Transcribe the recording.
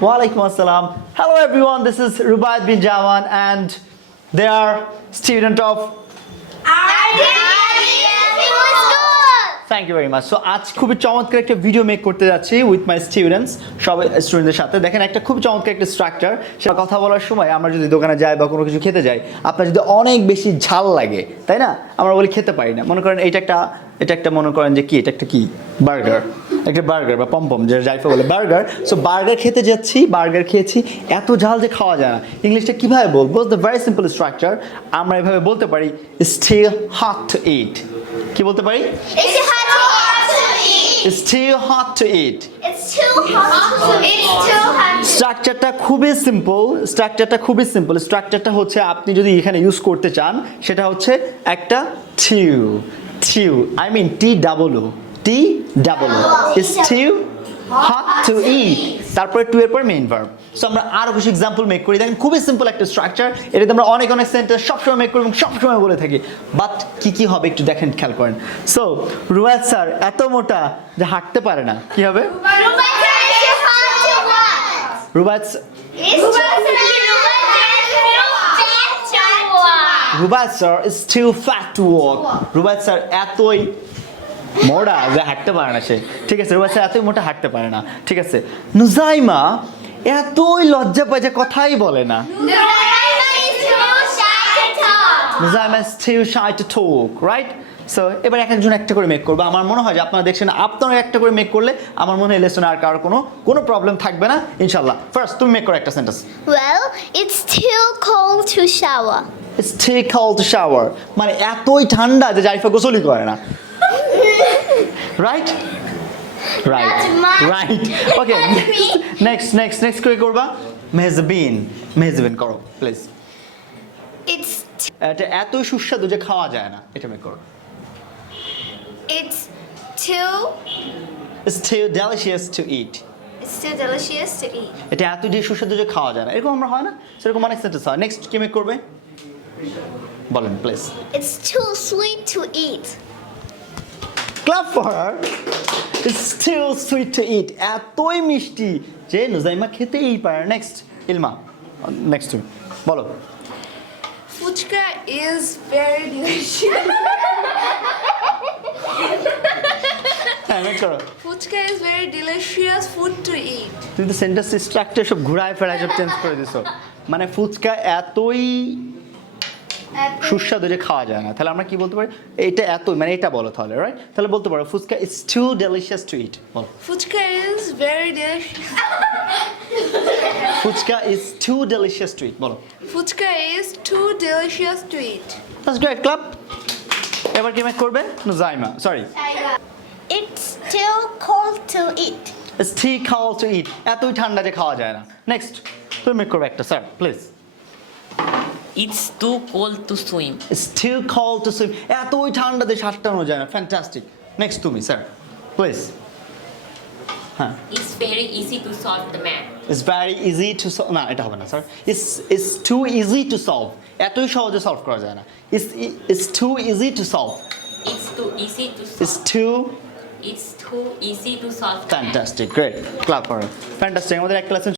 Walaikum assalam. Hello everyone, this is Rubaed bin Jawan and they are student of RDM English School. Thank you very much. So আজ খুবই চমৎকার একটা video make করতে যাচ্ছি with my students, সব স্টুডেন্টদের সাথে। দেখেন একটা খুব চমৎকার একটা স্ট্রাকচার, সেটা কথা বলার সময় আমরা যদি দোকানে যাই বা কোনো কিছু খেতে যাই, আপনার যদি অনেক বেশি ঝাল লাগে, তাই না, আমরা বলি খেতে পারি না। মনে করেন এটা একটা মনে করেন যে কি, এটা একটা কি বার্গার, একটা বার্গার বা পমপম, যে জাইফা বলে বার্গার। সো বার্গার খেতে যাচ্ছি, বার্গার খেয়েছি, এত ঝাল যে খাওয়া যায় না। ইংলিশটা কীভাবে বলবো? The very simple structure. আমরা এভাবে বলতে পারি স্টিল হট টু ইট। কি বলতে পারি? It's too hot to eat. It's too hot to eat. It's too hot. স্ট্রাকচারটা খুবই সিম্পল। স্ট্রাকচারটা হচ্ছে আপনি যদি এখানে ইউজ করতে চান, সেটা হচ্ছে একটা টিউ, I mean T double O. It's too hot to eat. তারপরে টু এর পর মেইন ভার্ব। সো আমরা আরো কিছু এক্সাম্পল মেক করি। দেখেন খুবই সিম্পল একটা স্ট্রাকচার, এটাতে আমরা অনেক সেন্টেন্স সবসময় মেক করি এবং সবসময় বলে থাকি। বাট কি হবে একটু দেখেন, খেয়াল করেন। সো রুবায়েদ স্যার এত মোটা যে হাঁটতে পারে না, কি হবে? Rubayed sir is too fat to walk. Rubayed sir এতই মোটা যে হাঁটতে পারে না সে। ঠিক আছে, রুবায়েদ স্যার এতই মোটা হাঁটতে পারে না। ঠিক আছে, নুজাইমা এতই লজ্জা পায় যে কথাই বলে না। Nujaima is too shy to talk, right? So এবার এক একজন একটা করে মেক করবো। আমার মনে হয় যে আপনারা দেখছেন, আপনারা একটা করে মেক করলে আমার মনে হয় লেসনে আর কারোর কোনো প্রবলেম থাকবে না ইনশাল্লাহ। ফার্স্ট তুমি মেক করো একটা sentence. Well, it's too cold to shower. It's too cold to shower, মানে এতই ঠান্ডা যে জাইফা গোসলই করে না। রাইট ওকে, নেক্সট করে করবা। মেহজবিন করো প্লিজ। It's এটা এতই সুস্বাদু যে খাওয়া যায় না, এটা মেক করো। it's too It's too delicious to eat. delicious to eat. এটা এতই সুস্বাদু যে খাওয়া যায় না, এরকম আমরা হয় না, সেরকম অনেক সেন্টেন্স হয়। নেক্সট কি মেক করবে বলেন please. It's too sweet to eat. Clap for her. It's still sweet to eat. এতই মিষ্টি যে নুজাইমা খেতেই পারে। নেক্সট ইলমা, নেক্সট তুমি বলো। Fuska is very delicious. হ্যাঁ মেক করো। Fuska is very delicious food to eat. তুমি তো সেন্টেন্স স্ট্রাকচার সব ঘুরায় ফেরায় সব চেঞ্জ করে দিছো। মানে ফুচকা এতই সুস্বাদু যে খাওয়া যায় না, তাহলে আমরা কি বলতে পারি? এটা এতই, মানে এটা বলো তাহলে, রাইট? তাহলে বলতে পারো fuchka is too delicious to eat. বলো Fuska is very delicious. Fuchka is too delicious to eat. বলো। Fuska is too delicious to eat. That's great, clap. এবার কি মেক করবে? Nujaima, sorry. It's too cold to eat. It's too cold to eat, এতই ঠান্ডা যে খাওয়া যায় না। নেক্সট তুমি মেক করবে একটা, sir please. It's too cold to swim. It's too cold to swim, এতই ঠান্ডা যে সাঁতরানো যায় না। ফ্যান্টাস্টিক। নেক্সট তুমি স্যার প্লিজ। হ্যাঁ, It's very easy to solve the math. It's very easy to solve. না এটা হবে না sir. It's too easy to solve, এতই সহজে সলভ করা যায় না। It's too easy to solve. It's too easy to it's solve. Too It's too easy to solve the math. Fantastic, great, clap করো। ফ্যান্টাস্টিক। আমাদের একটা লেসন